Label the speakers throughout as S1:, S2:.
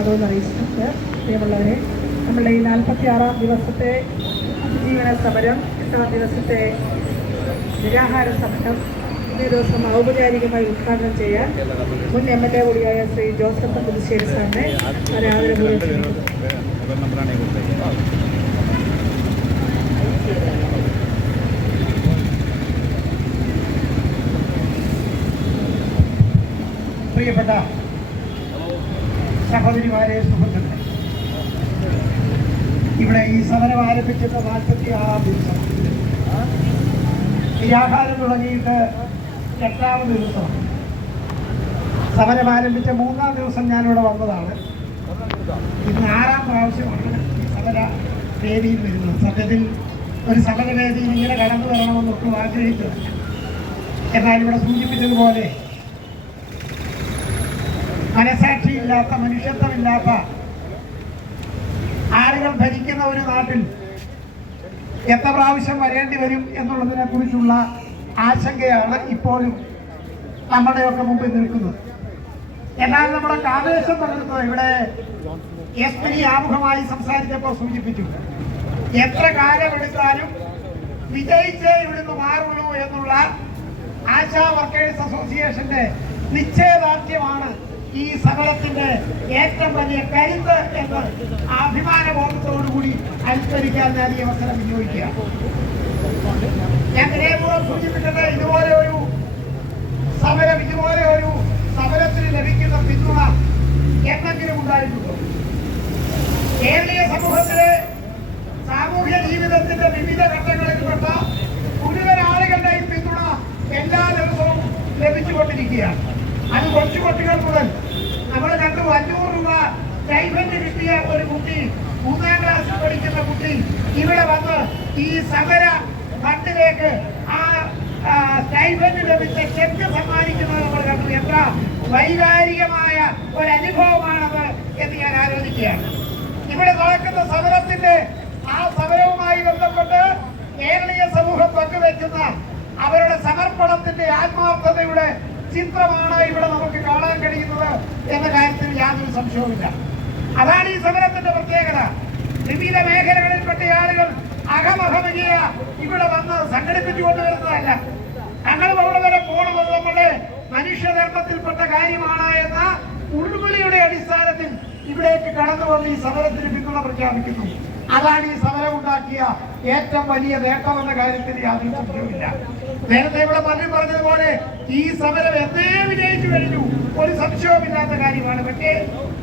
S1: സ്വാഗതവും അറിയിച്ചിട്ടുണ്ട്. പ്രിയമുള്ളവരെ നമ്മളുടെ ഈ നാൽപ്പത്തി ആറാം ദിവസത്തെ അതിജീവന സമരം എട്ടാം ദിവസത്തെ നിരാഹാര സമരം ഇന്നേ ദിവസം ഔപചാരികമായി ഉദ്ഘാടനം ചെയ്യാൻ മുൻ എം എൽ എ കൂടിയായ ശ്രീ ജോസഫ് പുതുശ്ശേരി സാറിനെ
S2: പ്രിയപ്പെട്ട സഹോദരിമാരെ സുഹൃത്തുക്കളെ. ഇവിടെ ഈ സമരം ആരംഭിച്ചിട്ട് നാൽപ്പത്തി ആറാം ദിവസം. നിരാഹാരം തുടങ്ങിയിട്ട് എട്ടാമത് ദിവസമാണ് സമരം ആരംഭിച്ച മൂന്നാം ദിവസം ഞാനിവിടെ വന്നതാണ്. ഇന്ന് ആറാം പ്രാവശ്യമാണ് ഈ സമര വേദിയിൽ വരുന്നത്. സത്യത്തിൽ ഒരു സമരവേദിയിൽ ഇങ്ങനെ കടന്നു വരണമെന്നൊക്കെ ആഗ്രഹിച്ചതല്ല എന്നാൽ ഇവിടെ സൂചിപ്പിച്ചതുപോലെ മനസാക്ഷിയില്ലാത്ത മനുഷ്യത്വമില്ലാത്ത ആളുകൾ ഭരിക്കുന്ന ഒരു നാട്ടിൽ എത്ര പ്രാവശ്യം വരേണ്ടി വരും എന്നുള്ളതിനെ കുറിച്ചുള്ള ആശങ്കയാണ് ഇപ്പോഴും നമ്മുടെയൊക്കെ മുമ്പിൽ നിൽക്കുന്നത്. എന്നാൽ നമ്മുടെ കാവേശം പറഞ്ഞത് ഇവിടെ എസ് പി ആമുഖമായി സംസാരിച്ചപ്പോൾ സൂചിപ്പിച്ചു എത്ര കാലമെടുത്താലും വിജയിച്ചേ ഇവിടുന്ന് മാറുള്ളൂ എന്നുള്ള ആശാ വർക്കേഴ്സ് അസോസിയേഷന്റെ നിശ്ചയദാർഢ്യമാണ് ഈ സമരത്തിന്റെ ഏറ്റവും വലിയ കരുത്ത് എന്ന് അഭിമാനബോധത്തോടുകൂടി അനുസ്മരിക്കാൻ ഞാൻ ഈ അവസരം വിനിയോഗിക്കുക. ഞാൻ വിനയപൂർവം സൂചിപ്പിച്ചത് ഇതുപോലെ ഒരു സമരം ഇതുപോലെ ഒരു സമരത്തിന് ലഭിക്കുന്ന പിന്തുണ എന്തെങ്കിലും ഉണ്ടായിട്ടുണ്ടോ? കേരളീയ സമൂഹത്തിലെ സാമൂഹ്യ ജീവിതത്തിന്റെ വിവിധ ഘട്ടങ്ങളിൽപ്പെട്ട മുഴുവൻ ആളുകളുടെയും പിന്തുണ എല്ലാ ദിവസവും ലഭിച്ചുകൊണ്ടിരിക്കുകയാണ് അത് കൊച്ചു കുട്ടികൾ മുതൽ നമ്മൾ കണ്ടു അഞ്ഞൂറ് രൂപ സ്റ്റൈഫൻഡ് കിട്ടിയ ഒരു കുട്ടി മൂന്നാം ക്ലാസ്സിൽ പഠിക്കുന്ന കുട്ടി ഇവിടെ വന്ന് ഈ സമര ഫണ്ടിലേക്ക് ആ, സ്റ്റൈഫൻഡ് ലഭിച്ച ചെക്ക് സമ്മാനിക്കുന്നത് നമ്മൾ കണ്ടു. എത്ര വൈകാരികമായ ഒരു അനുഭവമാണത് എന്ന് ഞാൻ ആലോചിക്കുകയാണ്. ഇവിടെ നടക്കുന്ന സമരത്തിന്റെ ആ സമരവുമായി ബന്ധപ്പെട്ട് കേരളീയ സമൂഹം പങ്കുവെക്കുന്ന അവരുടെ സമർപ്പണത്തിന്റെ ആത്മാർത്ഥതയുടെ ചിത്രമാണ് ഇവിടെ നമുക്ക് കാണാൻ കഴിയുന്നത് എന്ന കാര്യത്തിൽ യാതൊരു സംശയവുമില്ല. അതാണ് ഈ സമരത്തിന്റെ പ്രത്യേകത. വിവിധ മേഖലകളിൽപ്പെട്ട ആളുകൾ അഹമഹമകിയ ഇവിടെ വന്ന് സംഘടിപ്പിച്ചു കൊണ്ടുവരുന്നതല്ല ഞങ്ങൾ അവിടെ വരെ പോകുന്നത് നമ്മുടെ മനുഷ്യധർമ്മത്തിൽപ്പെട്ട കാര്യമാണ് എന്ന ഉൾവിളിയുടെ അടിസ്ഥാനത്തിൽ ഇവിടേക്ക് കടന്നു വന്ന് ഈ സമരത്തിന് പിന്തുണ പ്രഖ്യാപിക്കുന്നു. അതാണ് ഈ സമരം ഉണ്ടാക്കിയ ഏറ്റവും വലിയ നേട്ടമെന്ന കാര്യത്തിൽ യാതൊരു സംശയമില്ല നേരത്തെ ഇവിടെ മന്ത്രി പറഞ്ഞതുപോലെ ഈ സമരം എന്നേ വിജയിച്ചു കഴിഞ്ഞു. ഒരു സംശയവുമില്ലാത്ത കാര്യമാണ്. പക്ഷേ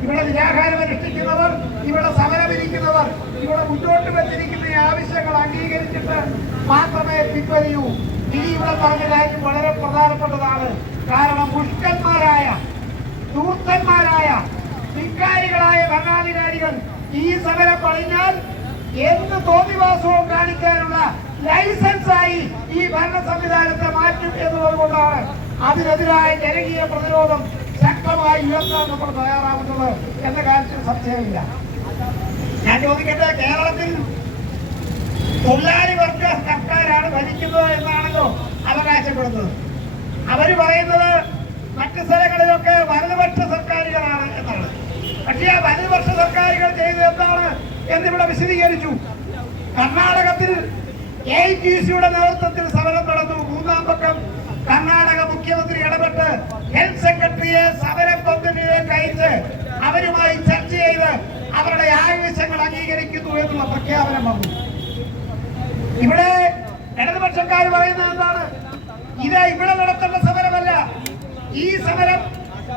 S2: ഇവിടെ നിരാഹാരം അനുഷ്ഠിക്കുന്നവർ ഇവിടെ സമരമിരിക്കുന്നവർ ഇവിടെ മുന്നോട്ട് വെച്ചിരിക്കുന്ന ആവശ്യങ്ങൾ അംഗീകരിച്ചിട്ട് മാത്രമേ പിൻവലിയൂ. ഇനി ഇവിടെ പറഞ്ഞ കാര്യം വളരെ പ്രധാനപ്പെട്ടതാണ്. കാരണം പുഷ്കന്മാരായ ദൂർത്തന്മാരായ ധിക്കാരികളായ ഭരണാധികാരികൾ ഈ സമരം പറഞ്ഞാൽ എന്ത് തോന്നിവാസവും കാണിക്കാനുള്ള ലൈസൻസായി ഈ ഭരണ സംവിധാനത്തെ മാറ്റും എന്നുള്ളത് കൊണ്ടാണ് അതിനെതിരായ ജനകീയ പ്രതിരോധം ശക്തമായി ഉയർത്താൻ നമ്മൾ തയ്യാറാവുന്നത് എന്ന കാര്യത്തിൽ സംശയമില്ല. ഞാൻ ചോദിക്കട്ടെ കേരളത്തിൽ തൊഴിലാളി വർഗ സർക്കാരാണ് ഭരിക്കുന്നത് എന്നാണല്ലോ അവകാശപ്പെടുന്നത്. അവർ പറയുന്നത് മറ്റു സ്ഥലങ്ങളിലൊക്കെ വലതുപക്ഷ സർക്കാരുകളാണ് എന്നാണ്. പക്ഷേ ആ വലതുപക്ഷ സർക്കാരുകൾ ചെയ്തത് എന്താണ് എന്നിവിടെ വിശദീകരിച്ചു. കർണാടകത്തിൽ എ ടി സിയുടെ നേതൃത്വത്തിൽ സമരം നടന്നു. മൂന്നാം പക്കം കർണാടക മുഖ്യമന്ത്രി ഇടപെട്ട് ഹെൽത്ത് സെക്രട്ടറിയെ സമരം പദ്ധതിയിലേക്ക് അയച്ച് അവരുമായി ചർച്ച ചെയ്ത് അവരുടെ ആവശ്യങ്ങൾ അംഗീകരിക്കുന്നു എന്നുള്ള പ്രഖ്യാപനം വന്നു. ഇവിടെ ഇടതുപക്ഷക്കാർ പറയുന്നത് എന്താണ്? ഇത് ഇവിടെ നടത്തേണ്ട സമരമല്ല. ഈ സമരം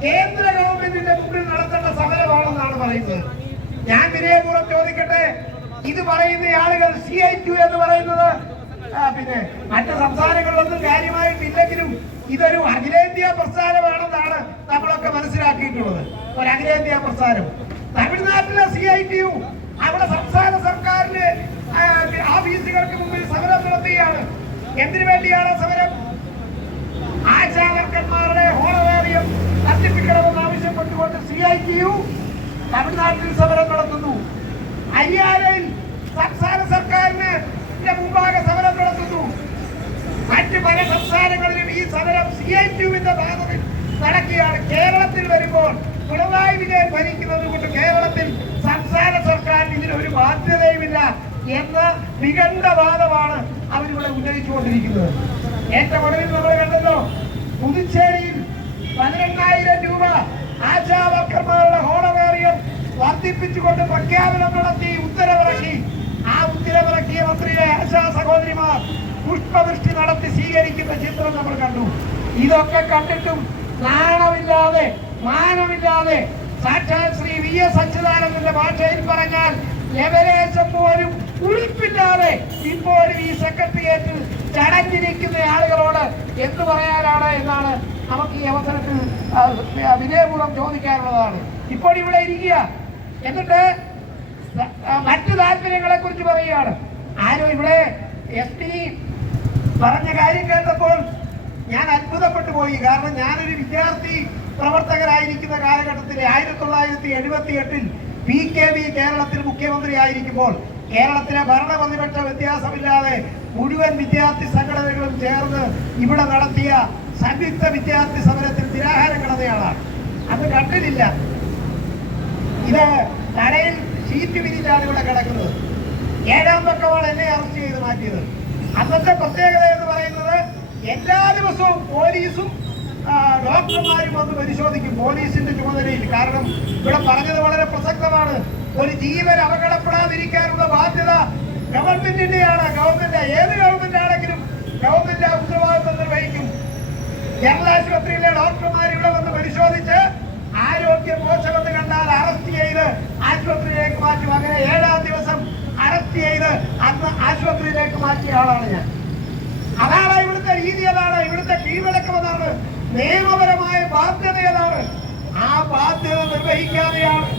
S2: കേന്ദ്ര ഗവൺമെന്റിന്റെ മുമ്പിൽ നടത്തേണ്ട സമരമാണെന്നാണ് പറയുന്നത്. ഞാൻ വിനയപൂർവം ചോദിക്കട്ടെ? ഇത് പറയുന്ന ആളുകൾ സി ഐ ടു എന്ന് പറയുന്നത് പിന്നെ മറ്റ് സംസ്ഥാനങ്ങളിലൊന്നും കാര്യമായിട്ടില്ലെങ്കിലും ഇതൊരു അഖിലേന്ത്യാ പ്രസ്ഥാനമാണെന്നാണ് നമ്മളൊക്കെ മനസ്സിലാക്കിയിട്ടുള്ളത്. ഒരു അഖിലേന്ത്യാ പ്രസ്ഥാനം. തമിഴ്നാട്ടിലെ സി ഐ ടി യു അവിടെ സംസ്ഥാന സർക്കാരിന് ഓഫീസുകൾക്ക് മുമ്പിൽ സമരം നടത്തുകയാണ് എന്തിനു വേണ്ടിയാണ് സമരം? ആശാവർക്കന്മാരുടെ ഹോണറേറിയം വർദ്ധിപ്പിക്കണമെന്ന് ആവശ്യപ്പെട്ടുകൊണ്ട് സി ഐ ടി യു തമിഴ്നാട്ടിൽ സമരം നടത്തുന്നു. ഹരിയാനയിൽ സംസ്ഥാന സർക്കാരിന് പല സംസ്ഥാനങ്ങളിലും ഈ സമരം സി ഐ ടിയുവിന്റെ ഭാഗത്തിൽ നടക്കുകയാണ്. കേരളത്തിൽ വരുമ്പോൾ പിണറായി വിജയൻ ഭരിക്കുന്നത് കൊണ്ട് കേരളത്തിൽ സംസ്ഥാന സർക്കാരിന് ഇതിനൊരു ബാധ്യതയുമില്ല എന്ന നികണ്ട വാദമാണ് അവരിവിടെ ഉന്നയിച്ചുകൊണ്ടിരിക്കുന്നത്. ഏറ്റവും ഒടുവിൽ നമ്മൾ കണ്ടല്ലോ. പുതുച്ചേരിയിൽ പതിനെണ്ണായിരം രൂപ ആശാവർക്കർമാരുടെ ഹോണറേറിയം വർദ്ധിപ്പിച്ചുകൊണ്ട് പ്രഖ്യാപനം നടത്തി ഉത്തരവിറക്കി. ആ ഉത്തരവിറക്കിയ മന്ത്രിയുടെ ആശാ സഹോദരിമാർ പുഷ്പവൃഷ്ടി നടത്തി സ്വീകരിക്കുന്ന ചിത്രം നമ്മൾ കണ്ടു. ഇതൊക്കെ കണ്ടിട്ടും നാണമില്ലാതെ മാനമില്ലാതെ സാക്ഷാൽ ശ്രീ വി എസ് അച്യുതാനന്ദന്റെ ഭാഷയിൽ പറഞ്ഞാൽ ലെവലേശം പോലും ഉളിപ്പില്ലാതെ ഇപ്പോഴും ഈ സെക്രട്ടേറിയറ്റിൽ ചടഞ്ഞിരിക്കുന്ന ആളുകളോട് എന്തു പറയാനാണ് എന്നാണ് നമുക്ക് ഈ അവസരത്തിൽ വിനയപൂർവം ചോദിക്കാനുള്ളതാണ്. ഇപ്പോൾ ഇവിടെ ഇരിക്കുക. എന്നിട്ട് മറ്റു താല്പര്യങ്ങളെ കുറിച്ച് പറയുകയാണ്. ആരും ഇവിടെ എസ് പി പറഞ്ഞ കാര്യം കേട്ടപ്പോൾ ഞാൻ അത്ഭുതപ്പെട്ടു പോയി. കാരണം ഞാനൊരു വിദ്യാർത്ഥി പ്രവർത്തകരായിരിക്കുന്ന കാലഘട്ടത്തിൽ ആയിരത്തി തൊള്ളായിരത്തി എഴുപത്തി എട്ടിൽ പി കെ വി കേരളത്തിൽ മുഖ്യമന്ത്രി ആയിരിക്കുമ്പോൾ കേരളത്തിലെ ഭരണപ്രതിപക്ഷ വ്യത്യാസമില്ലാതെ മുഴുവൻ വിദ്യാർത്ഥി സംഘടനകളും ചേർന്ന് ഇവിടെ നടത്തിയ സംയുക്ത വിദ്യാർത്ഥി സമരത്തിൽ നിരാഹാര കിടന്നയാളാണ് അത് കണ്ടിട്ടില്ല. ഇത് തലയിൽ ഷീറ്റ് വിരിച്ചാണ് ഇവിടെ കിടക്കുന്നത്. ഏഴാം പക്കമാണ് എന്നെ അറസ്റ്റ് ചെയ്ത് മാറ്റിയത്. അന്നത്തെ പ്രത്യേകത എന്ന് പറയുന്നത് എല്ലാ ദിവസവും പോലീസും ഡോക്ടർമാരും വന്ന് പരിശോധിക്കും പോലീസിന്റെ ചുമതലയിൽ. കാരണം ഇവിടെ പറഞ്ഞത് വളരെ പ്രസക്തമാണ്. ഒരു ജീവൻ അപകടപ്പെടാതിരിക്കാനുള്ള ബാധ്യത ഗവൺമെന്റിന്റെയാണ്. ഗവൺമെന്റ് ഏത് ഗവൺമെന്റ് ആണെങ്കിലും ഗവൺമെന്റ് ഉത്തരവാദിത്വം നിർവഹിക്കും. ജനറൽ ആശുപത്രിയിലെ ഡോക്ടർമാർ ഇവിടെ വന്ന് പരിശോധിച്ച് ആരോഗ്യ മോശമെന്ന് കണ്ടാൽ അറസ്റ്റ് ചെയ്ത് ആശുപത്രിയിലേക്ക് മാറ്റും. അങ്ങനെ ഏഴാം ദിവസം അറസ്റ്റ് ചെയ്ത് അന്ന് ആശുപത്രിയിലേക്ക് മാറ്റിയ ആളാണ് ഞാൻ. അതാണ് ഇവിടുത്തെ രീതി അതാണ് ഇവിടുത്തെ കീഴടക്കം അതാണ്. നിയമപരമായ ബാധ്യത അതാണ്. ആ ബാധ്യത നിർവഹിക്കാതെയാണ്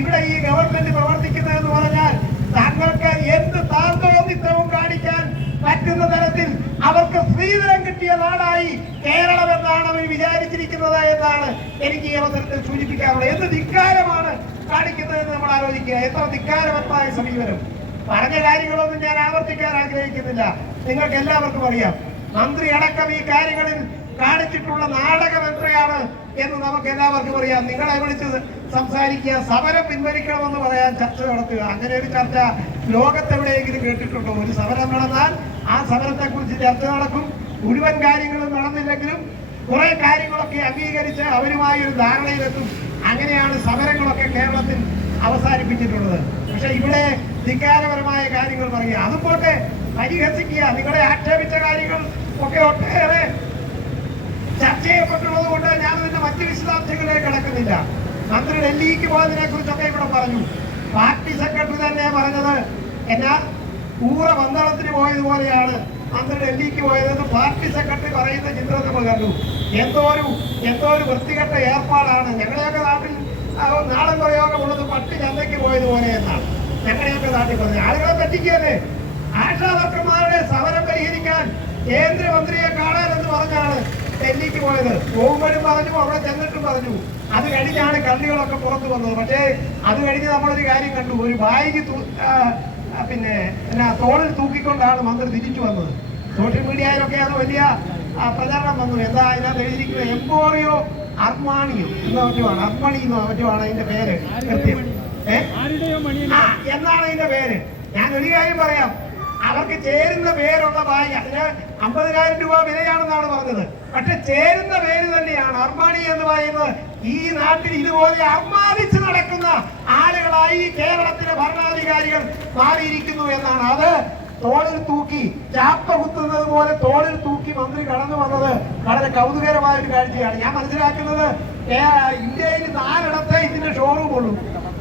S2: ഇവിടെ ഈ ഗവൺമെന്റ് പ്രവർത്തിക്കുന്നതെന്ന് പറഞ്ഞാൽ തങ്ങൾക്ക് എന്ത് താന്തോന്നിത്തവും കാണിക്കാൻ പറ്റുന്ന തരത്തിൽ അവർക്ക് സ്ത്രീധനം കിട്ടിയ നാടായി കേരളം എന്നാണ് അവർ വിചാരിച്ചിരിക്കുന്നത് എന്നാണ് എനിക്ക് ഈ അവസരത്തിൽ സൂചിപ്പിക്കാറുള്ളത്. എന്ത് ധിക്കാരമാണ് കാണിക്കുന്നതെന്ന് നമ്മൾ ആലോചിക്കുക. എത്ര ധിക്കാരപരമായ സമീപനം. പറഞ്ഞ കാര്യങ്ങളൊന്നും ഞാൻ ആവർത്തിക്കാൻ ആഗ്രഹിക്കുന്നില്ല. നിങ്ങൾക്ക് എല്ലാവർക്കും അറിയാം. മന്ത്രി അടക്കം ഈ കാര്യങ്ങളിൽ കാണിച്ചിട്ടുള്ള നാടകം എത്രയാണ് എന്ന് നമുക്ക് എല്ലാവർക്കും അറിയാം. നിങ്ങളെ വിളിച്ച് സംസാരിക്കുക സമരം പിൻവലിക്കണമെന്ന് പറയാൻ ചർച്ച നടത്തുക. അങ്ങനെ ഒരു ചർച്ച ലോകത്തെവിടെയെങ്കിലും കേട്ടിട്ടുണ്ടോ? ഒരു സമരം നടന്നാൽ ആ സമരത്തെക്കുറിച്ച് ചർച്ച നടക്കും. മുഴുവൻ കാര്യങ്ങളും നടന്നില്ലെങ്കിലും കുറെ കാര്യങ്ങളൊക്കെ അംഗീകരിച്ച് അവരുമായി ഒരു ധാരണയിലെത്തും. അങ്ങനെയാണ് സമരങ്ങളൊക്കെ കേരളത്തിൽ അവസാനിപ്പിച്ചിട്ടുള്ളത്. പക്ഷെ ഇവിടെ ധിക്കാരപരമായ കാര്യങ്ങൾ പറയുക. അതും പോട്ടെ പരിഹസിക്കുക. നിങ്ങളെ ആക്ഷേപിച്ച കാര്യങ്ങൾ ഒക്കെ ഒട്ടേറെ ചർച്ച ചെയ്യപ്പെട്ടുള്ളത് കൊണ്ട് ഞാൻ അതിന്റെ മറ്റ് വിശദാംശങ്ങളിലേക്ക് കിടക്കുന്നില്ല. മന്ത്രി ഡൽഹിക്ക് പോയതിനെ കുറിച്ചൊക്കെ ഇവിടെ പറഞ്ഞു. പാർട്ടി സെക്രട്ടറി തന്നെ പറഞ്ഞത് എന്നാ ഊറ പന്തളത്തിന് പോയതുപോലെയാണ് മന്ത്രി ഡൽഹിക്ക് പോയതെന്ന് പാർട്ടി സെക്രട്ടറി പറയുന്ന ചിത്രം നമ്മൾ കണ്ടു. എന്തോ ഒരു എന്തോ ഒരു വൃത്തികെട്ട ഏർപ്പാടാണ്. ഞങ്ങളുടെയൊക്കെ നാട്ടിൽ നാടൻ പ്രയോഗമുള്ളത് പട്ടി ചന്തയ്ക്ക് പോയതുപോലെ എന്നാണ്. ഞങ്ങളുടെയൊക്കെ നാട്ടിൽ പറഞ്ഞു? ആളുകളെ പറ്റിക്കുകയല്ലേ? ആശാ സമരം പരിഹരിക്കാൻ കേന്ദ്രമന്ത്രിയെ കാണാനെന്ന് പറഞ്ഞാണ് ഡൽഹിക്ക് പോയത്. പോകുമ്പോഴും പറഞ്ഞു അവിടെ ചെന്നിട്ടും പറഞ്ഞു. അത് കഴിഞ്ഞാണ് കള്ളികളൊക്കെ പുറത്തു വന്നത്. പക്ഷേ അത് കഴിഞ്ഞ് നമ്മളൊരു കാര്യം കണ്ടു. ഒരു ബായിക്ക് പിന്നെ എന്നാ തോളിൽ തൂക്കിക്കൊണ്ടാണ് മന്ത്രി തിരിച്ചു വന്നത്. സോഷ്യൽ മീഡിയയിലൊക്കെ അത് വലിയ പ്രചാരണം വന്നു. എന്താ അതിനകത്ത് എഴുതിയിരിക്കുന്നത്? എംപോറിയോ അർമാണിയോ എന്നോ മറ്റുമാണ് അർമണി എന്നോ മറ്റുമാണ് അതിന്റെ പേര്. കൃത്യം. എന്നാണ് അതിന്റെ പേര്? ഞാൻ ഒരു കാര്യം പറയാം. അവർക്ക് ചേരുന്ന പേരുള്ള ബാഗ് അതിന് അമ്പതിനായിരം രൂപ വിലയാണെന്നാണ് പറഞ്ഞത്. പക്ഷെ ചേരുന്ന പേര് തന്നെയാണ് അർമാണി എന്ന് പറയുന്നത്. ഈ നാട്ടിൽ ഇതുപോലെ അർമാനിച്ച് നടക്കുന്ന ആളുകളായി കേരളത്തിലെ ഭരണാധികാരികൾ മാറിയിരിക്കുന്നു എന്നാണ്. അത് തോളിൽ തൂക്കി ചാപ്പ കുത്തുന്നത് പോലെ തോളിൽ തൂക്കി മന്ത്രി കടന്നു വന്നത് വളരെ കൗതുകരമായ ഒരു കാഴ്ചയാണ്. ഞാൻ മനസ്സിലാക്കുന്നത് ഇന്ത്യയിൽ നാലിടത്തെ ഇതിന്റെ ഷോറൂം ഉള്ളൂ.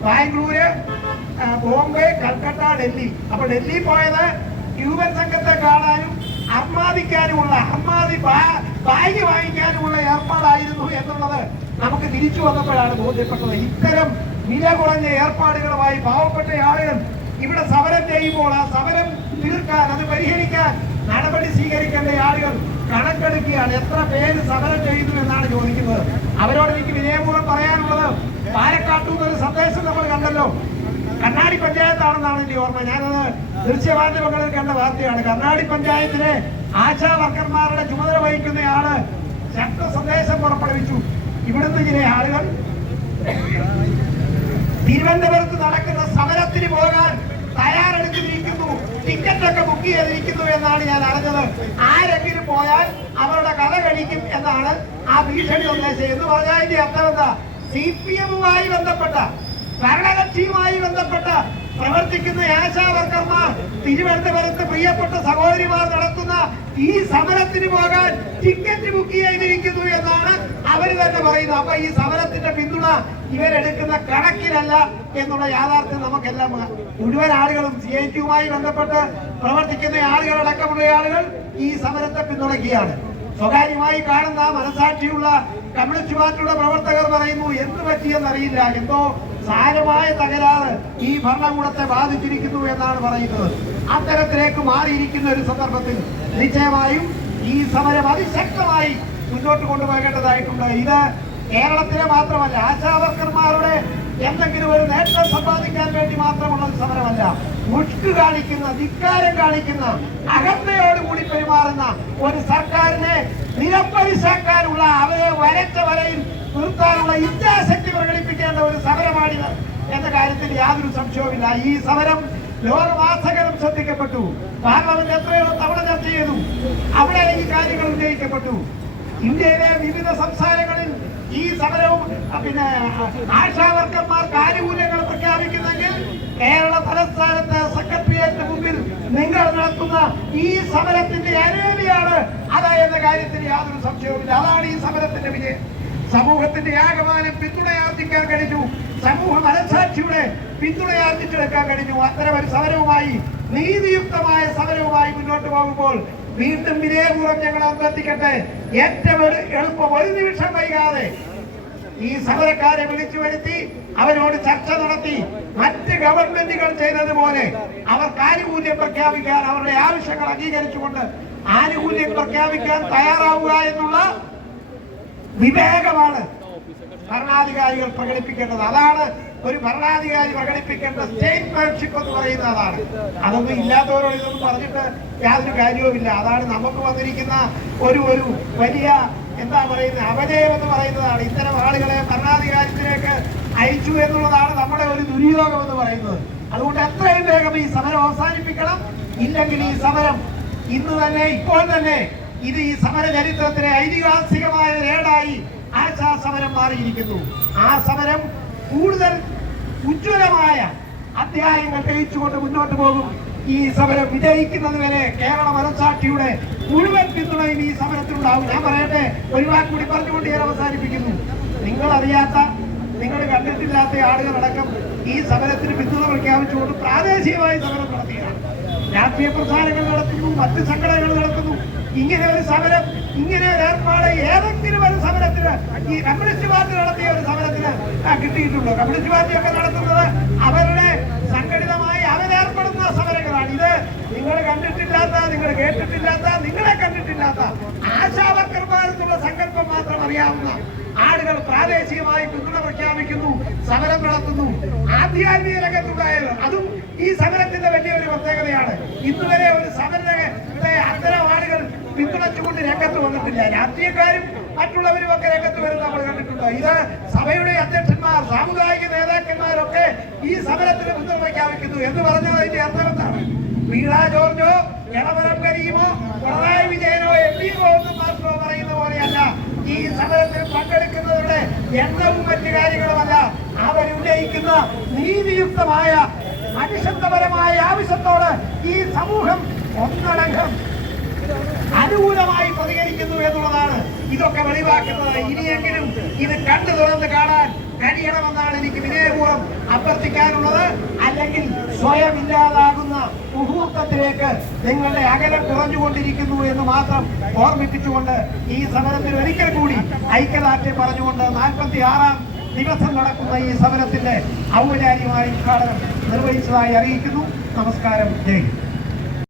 S2: ബാംഗ്ലൂര് ബോംബെ കൽക്കട്ട ഡൽഹി. അപ്പൊ ഡൽഹി പോയത് ക്യൂബൻ സംഘത്തെ കാണാനും അർമാദിക്കാനുമുള്ള അർമാദി ബാഗ് വാങ്ങിക്കാനുമുള്ള ഏർപ്പാടായിരുന്നു എന്നുള്ളത് നമുക്ക് തിരിച്ചു വന്നപ്പോഴാണ് ബോധ്യപ്പെട്ടത്. ഇത്തരം വില കുറഞ്ഞ ഏർപ്പാടുകളുമായി പാവപ്പെട്ട ആളുകൾ ഇവിടെ സമരം ചെയ്യുമ്പോൾ ആ സമരം തീർക്കാൻ അത് പരിഹരിക്കാൻ നടപടി സ്വീകരിക്കേണ്ട ആളുകൾ കണക്കെടുക്കുകയാണ്. എത്ര പേര് സമരം ചെയ്തു എന്നാണ് ചോദിക്കുന്നത്. അവരോട് എനിക്ക് വിനയപൂർവം പറയാനുള്ളത്. പാലക്കാട്ടൂന്ന് ഒരു സന്ദേശം നമ്മൾ കണ്ടല്ലോ. കണ്ണാടി പഞ്ചായത്താണെന്നാണ് എന്റെ ഓർമ്മ. ഞാനത് ദൃശ്യമാധ്യമങ്ങളിൽ കണ്ട വാർത്തയാണ്. കണ്ണാടി പഞ്ചായത്തിലെ ആശാ വർക്കർമാരുടെ ചുമതല വഹിക്കുന്നയാൾ ശക്ത സന്ദേശം പുറപ്പെടുവിച്ചു. ഇവിടുന്ന് ചില ആളുകൾ തിരുവനന്തപുരത്ത് നടക്കുന്ന സമരത്തിന് പോകാൻ തയ്യാറെടുത്തിരിക്കുന്നു. ടിക്കറ്റ് ഒക്കെ ബുക്ക് ചെയ്തിരിക്കുന്നു എന്നാണ് ഞാൻ അറിഞ്ഞത്. ആരെങ്കിലും പോയാൽ അവരുടെ കഥ കഴിക്കും എന്നാണ് ആ ഭീഷണി സന്ദേശം എന്ന് പറഞ്ഞാൽ അതിന്റെ അർത്ഥം എന്താ? സി പി എമ്മുമായി ബന്ധപ്പെട്ട ഭരണകക്ഷിയുമായി ബന്ധപ്പെട്ട പ്രവർത്തിക്കുന്ന ആശാവർക്കർമാർ തിരുവനന്തപുരത്ത് പ്രിയപ്പെട്ട സഹോദരിമാർ നടത്തുന്ന ഈ സമരത്തിന് പോകാൻ ടിക്കറ്റ് ബുക്ക് ചെയ്തിരിക്കുന്നു എന്നാണ് അവർ തന്നെ പറയുന്നത്. അപ്പൊ ഈ സമരത്തിന്റെ പിന്തുണ ഇവരെടുക്കുന്ന കണക്കിലല്ല എന്നുള്ള യാഥാർത്ഥ്യം നമുക്കെല്ലാം മുഴുവൻ ആളുകളും സി ഐ ടിയുമായി ബന്ധപ്പെട്ട് പ്രവർത്തിക്കുന്ന ആളുകളടക്കമുള്ള ആളുകൾ ഈ സമരത്തെ പിന്തുണയ്ക്കുകയാണ്. സ്വകാര്യമായി കാണുന്ന മനസാക്ഷിയുള്ള കമ്മ്യൂണിസ്റ്റ് പാർട്ടിയുടെ പ്രവർത്തകർ പറയുന്നു എന്ത് പറ്റിയെന്നറിയില്ല എന്തോ സാരമായ തകരാറ് ഈ ഭരണകൂടത്തെ ബാധിച്ചിരിക്കുന്നു എന്നാണ് പറയുന്നത്. അത്തരത്തിലേക്ക് മാറിയിരിക്കുന്ന ഒരു സന്ദർഭത്തിൽ നിശ്ചയമായും ഈ സമരം അതിശക്തമായി മുന്നോട്ട് കൊണ്ടുപോകേണ്ടതായിട്ടുണ്ട്. ഇത് കേരളത്തിലെ മാത്രമല്ല ആശാവർക്കർമാരുടെ എന്തെങ്കിലും ഒരു നേട്ടം സമ്പാദിക്കാൻ വേണ്ടി മാത്രമുള്ള ഒരു സമരമല്ല. മുഷ്ക് കാണിക്കുന്ന ധിക്കാരം കാണിക്കുന്ന അകന്തയോടുകൂടി പെരുമാറുന്ന ഒരു സർക്കാരിനെ നിരപ്പരിശാക്കാനുള്ള അവരെ വരച്ച വരയിൽ നിർത്താനുള്ള ഇച്ഛാശക്തി പ്രകടിപ്പിക്കേണ്ട ഒരു സമരമാണിത് എന്ന കാര്യത്തിൽ യാതൊരു സംശയവുമില്ല. ഈ സമരം ലോകവാസകരം ശ്രദ്ധിക്കപ്പെട്ടു. പാർലമെന്റ് എത്രയോ തവണ ചർച്ച ചെയ്തു. അവിടെ ഈ കാര്യങ്ങൾ ഉന്നയിക്കപ്പെട്ടു. ഇന്ത്യയിലെ വിവിധ സംസ്ഥാനങ്ങളിൽ ഈ സമരവും പിന്നെ ആശാവർക്കന്മാർക്ക് ആനുകൂല്യങ്ങൾ പ്രഖ്യാപിക്കുന്നെങ്കിൽ കേരള തലസ്ഥാനത്ത് സെക്രട്ടേറിയറ്റിന് മുമ്പിൽ നിങ്ങൾ നടത്തുന്ന ഈ സമരത്തിന്റെ അനേലിയാണ് അത് എന്ന കാര്യത്തിൽ യാതൊരു സംശയവുമില്ല. അതാണ് ഈ സമരത്തിന്റെ വിജയം. സമൂഹത്തിന്റെ ആകമാനം പിന്തുണയാർജിക്കാൻ കഴിഞ്ഞു. സമൂഹ മനസാക്ഷിയുടെ പിന്തുണയാർജിച്ചെടുക്കാൻ കഴിഞ്ഞു. അത്തരം ഒരു സമരവുമായി നീതിയുക്തമായ സമരവുമായി മുന്നോട്ട് പോകുമ്പോൾ വീണ്ടും വിനയപൂർവം ഞങ്ങൾ അഭ്യർത്ഥിക്കട്ടെ. ഏറ്റവും എളുപ്പം ഒരു നിമിഷം വൈകാതെ ഈ സമരക്കാരെ വിളിച്ചു വരുത്തി അവരോട് ചർച്ച നടത്തി മറ്റ് ഗവൺമെന്റുകൾ ചെയ്തതുപോലെ അവർ ആനുകൂല്യം പ്രഖ്യാപിക്കാൻ അവരുടെ ആവശ്യങ്ങൾ അംഗീകരിച്ചുകൊണ്ട് ആനുകൂല്യം പ്രഖ്യാപിക്കാൻ തയ്യാറാവുക എന്നുള്ള വിവേകമാണ് ഭരണാധികാരികൾ പ്രകടിപ്പിക്കേണ്ടത്. അതാണ് ഒരു ഭരണാധികാരി പ്രകടിപ്പിക്കേണ്ട സ്റ്റേറ്റ് മാൻഷിപ്പ് എന്ന് പറയുന്ന അതാണ് അതൊന്നും ഇല്ലാത്തവരോട് ഇതൊന്നും പറഞ്ഞിട്ട് യാതൊരു കാര്യവുമില്ല. അതാണ് നമുക്ക് വന്നിരിക്കുന്ന ഒരു ഒരു വലിയ എന്താ പറയുന്നത് അപജയം എന്ന് പറയുന്നതാണ്. ഇത്തരം ആളുകളെ ഭരണാധികാരത്തിലേക്ക് അയച്ചു എന്നുള്ളതാണ് നമ്മുടെ ഒരു ദുര്യോഗം എന്ന് പറയുന്നത്. അതുകൊണ്ട് എത്രയും വേഗം ഈ സമരം അവസാനിപ്പിക്കണം. ഇല്ലെങ്കിൽ ഈ സമരം ഇന്ന് തന്നെ ഇപ്പോൾ തന്നെ ഇത് ഈ സമര ചരിത്രത്തിലെ ഐതിഹാസികമായ ഏടായി ആശാ സമരം മാറിയിരിക്കുന്നു. ആ സമരം കൂടുതൽ ഉജ്ജ്വലമായ അധ്യായങ്ങൾ തെളിയിച്ചുകൊണ്ട് മുന്നോട്ട് പോകും. ഈ സമരം വിജയിക്കുന്നത് വരെ കേരള മനസാക്ഷിയുടെ മുഴുവൻ പിന്തുണയും ഈ സമരത്തിലുണ്ടാവും. ഞാൻ പറയട്ടെ ഒരു വാക്ക് കൂടി പറഞ്ഞുകൊണ്ട് ഞാൻ അവസാനിപ്പിക്കുന്നു. നിങ്ങൾ അറിയാത്ത നിങ്ങൾ കണ്ടിട്ടില്ലാത്ത ആളുകളടക്കം ഈ സമരത്തിന് പിന്തുണ പ്രഖ്യാപിച്ചുകൊണ്ട് പ്രാദേശികമായി സമരം നടത്തുകയാണ്. രാഷ്ട്രീയ പ്രസ്ഥാനങ്ങൾ നടത്തുന്നു മറ്റ് സംഘടനകൾ നടത്തുന്നു. ഇങ്ങനെ ഒരു സമരം ഇങ്ങനെ ഒരു ഏർപ്പാട് ഏതെങ്കിലും ഒരു സമരത്തിന് ഈ കമ്മ്യൂണിസ്റ്റ് പാർട്ടി നടത്തിയ ഒരു സമരത്തിന് ആ, കമ്മ്യൂണിസ്റ്റ് പാർട്ടിയൊക്കെ നടത്തുന്നത് അവരുടെ സംഘടിതമായി അവരേർപ്പെടുന്ന സമരങ്ങളാണ്. ഇത് നിങ്ങൾ കണ്ടിട്ടില്ലാത്ത നിങ്ങൾ കേട്ടിട്ടില്ലാത്ത നിങ്ങളെ കണ്ടിട്ടില്ലാത്ത ആശാവർക്കർമാരെന്നുള്ള സങ്കല്പം മാത്രം അറിയാവുന്ന ആളുകൾ പ്രാദേശികമായി പിന്തുണ പ്രഖ്യാപിക്കുന്നു സമരം നടത്തുന്നു. ആധ്യാത്മിക രംഗത്തുണ്ടായത് അതും ഈ സമരത്തിന്റെ വലിയൊരു പ്രത്യേകതയാണ്. ഇന്നുവരെ ഒരു സമരത്തെ അത്തരം ആളുകൾ പിന്തുണച്ചുകൊണ്ട് രംഗത്ത് വന്നിട്ടില്ല. രാഷ്ട്രീയക്കാരും മറ്റുള്ളവരും ഒക്കെ രംഗത്ത് വരുന്ന നമ്മൾ കണ്ടിട്ടുണ്ട്. ഇത് സഭയുടെ അധ്യക്ഷന്മാർ സാമുദായിക നേതാക്കന്മാരൊക്കെ ഈ സമരത്തിന് പിന്തുണ പ്രഖ്യാപിക്കുന്നു എന്ന് പറഞ്ഞത് അതിന്റെ അർത്ഥം എന്താണ് വീണ ജോർജോ ഇളവരം കരീമോ പിണറായി വിജയനോ എം പി ഗോവിന്ദ മാസ്റ്ററോ പറയുന്ന പോലെയല്ല ഈ സമരത്തിൽ പങ്കെടുക്കുന്നവരുടെ എണ്ണവും മറ്റു കാര്യങ്ങളുമല്ല. അവരുന്നയിക്കുന്ന നീതിയുക്തമായ മനുഷ്യത്വപരമായ ആവശ്യത്തോട് ഈ സമൂഹം ഒന്നടങ്കം അനുകൂലമായി ഇതൊക്കെ വെളിവാക്കുന്നത് ഇനിയെങ്കിലും ഇത് കണ്ടു തുറന്ന് കാണാൻ കഴിയണമെന്നാണ് എനിക്ക് വിനയപൂർവം അഭ്യർത്ഥിക്കാനുള്ളത്. അല്ലെങ്കിൽ സ്വയം ഇല്ലാതാകുന്ന മുഹൂർത്തത്തിലേക്ക് നിങ്ങളുടെ അകലം കുറഞ്ഞുകൊണ്ടിരിക്കുന്നു എന്ന് മാത്രം ഓർമ്മിപ്പിച്ചുകൊണ്ട് ഈ സമരത്തിൽ ഒരിക്കൽ കൂടി ഐക്യദാർഢ്യം പറഞ്ഞുകൊണ്ട് നാൽപ്പത്തി ആറാം ദിവസം നടക്കുന്ന ഈ സമരത്തിന്റെ ഔപചാരികമായ ഉദ്ഘാടനം നിർവഹിച്ചതായി അറിയിക്കുന്നു. നമസ്കാരം. ജയ്.